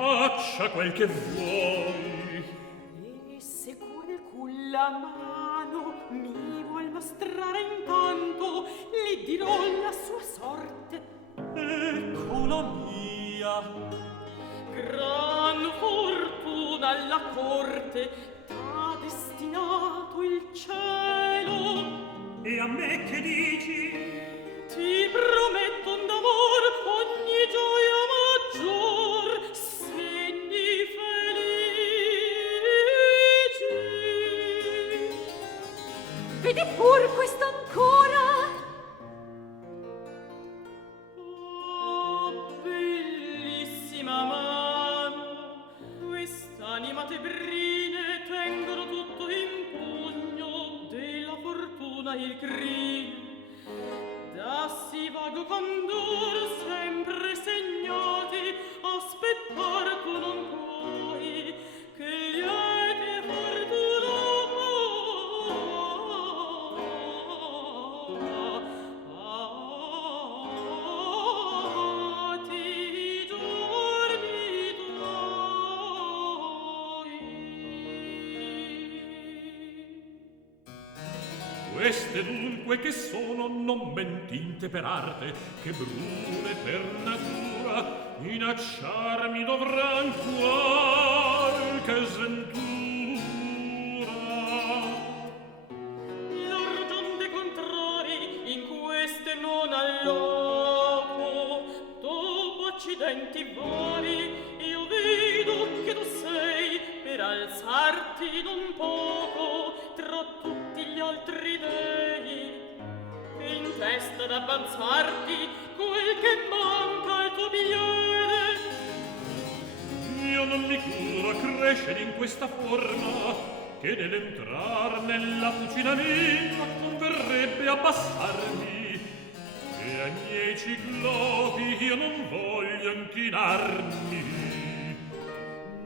faccia quel che vuoi. E se qualcun la mano mi vuol mostrare intanto, le dirò la sua sorte. Ecco la mia. Gran fortuna alla corte t'ha destinato il cielo. E a me che dici? Ti prometto d'amor ogni gioia maggior, segni felici. Vedi pur questo ancora. Oh, bellissima mano, quest'anima tebrine tengono tutto in pugno della fortuna il crine. Da si vago condor sempre segnati, aspettar tu non puoi che liete fortunati i giorni tuoi. Queste dunque che sono non men tinte per arte, che brune per natura, minacciarmi dovran qualche sventura. L'argion de contrari in queste non ha loco. Dopo accidenti vari io vedo che tu sei per alzarti non poco tra tutti gli altri dei. E in testa d'avanzarti quel che manca al tuo piede. Io non mi curo a crescere in questa forma, che nell'entrar nella fucina mia converrebbe abbassarmi, e ai miei ciclopi io non voglio inchinarmi.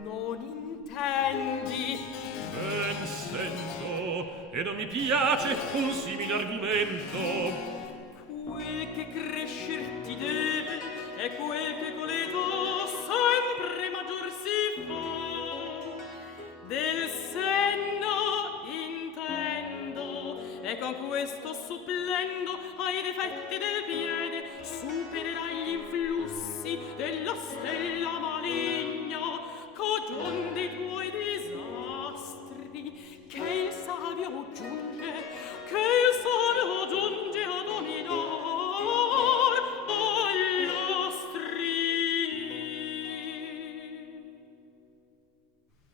Non intendi? Ben sento, e non mi piace un simile argomento. Quel che crescer ti deve è quel che coleto sempre maggior si fa. Del senno intendo, e con questo supplendo ai difetti del piede supererai